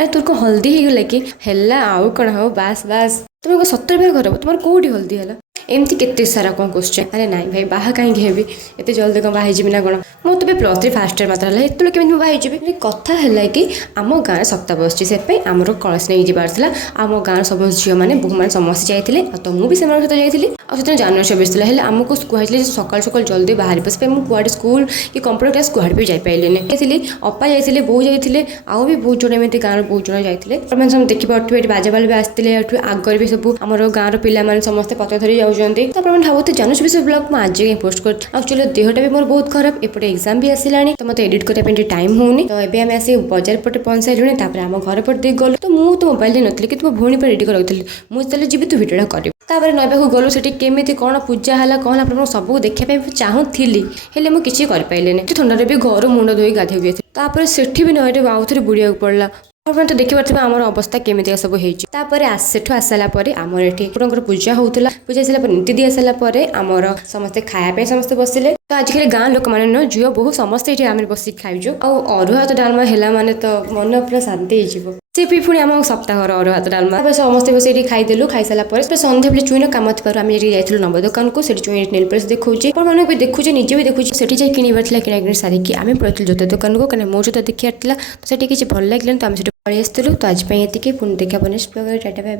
अरे तोर को हल्दी हो गला कि हेला आउ कौन हो बास बास तुम सतर भाई कर तुम कौटी हल्दी है एमती केते सारा कौन क्वेश्चन अरे नाई भाई बाहा कहीं हेबी एत जल्दी कौन बाहर ना कौन मु तो प्लस 3 फास्ट इयर मात्र है केमी बाहर कथा है कि आम गाँव सप्ताह बसची से आमर कलश नहीं जबार आम गाँव सब झील मैंने बोह मैंने समस्त जाते तो मुझे सहित जाइली आते जानुरी 26 है आमको कहते सकाल सकाल जल्दी बाहर बस मुझे स्कूल कि कंप्यूटर क्लास कुआड़े भी जाइपारे अपा जाते बोऊ जाते आउ भी बहुत जन एमती गाँव बहुत जन जाते सब देखिपे बाजाबाल भी आसते आगर भी सब आम गाँव पिला समस्त पत्र धरी जाऊँगी तो आप भावते जानुरी 26 ब्लॉग आज कहीं पोस्ट कर एक्चुअली देहटा भी मोर बहुत खराब एपटे एग्जाम भी आसला तो मतलब एडिट करने टाइम होनी तो ये आम आस बजार पटे पहुंच सारे आम घर पटे देख गलु तो मुझे तो मोबाइल नी कि तुम भौणी पर रेडी कर मुझे जी तू भिडियो कर तापर नैबाक गलु से केमी कौन पूजा है कौन आप सब देखापी चाहूली हेल्ले मुझे किसी करें ठंडारे भी घर मुंड धोई गाधे जाती सेठी भी नईटे आउ थे बुड़िया पड़ा आप तो देखिपे आम अवस्था केमी सब होपर सेठू आसाला आमर ये पूजा होता पूजा सारा नीति दी सारापर आमर समस्ते खायापी समस्ते बसिले तो आजिकल गाँ लोक मैंने झील बहुत समस्ते ये आम बस खाइजु आरुआ भात डालमा है माने तो मन पूरा शांति हो सी भी पुणी आम सप्ताह अरुआ भात डालमा समस्ते बस ये खाईदेलु खाई सारापर सन्ध्या बेले चुईन कम थी आम जाइलु नव दुकान को चुई नेल पॉलिश देखुचे मैंने भी देखुचे निजे भी देखुचे सेठी जाई किनिबार किना सारिकी आम पड़े जोता दुकान को कहीं मो सहित देखियार तो सेठी किसी भल लगे तो आम पलि आसलु तो आज ये पुणी देखा next blog tata bye bye.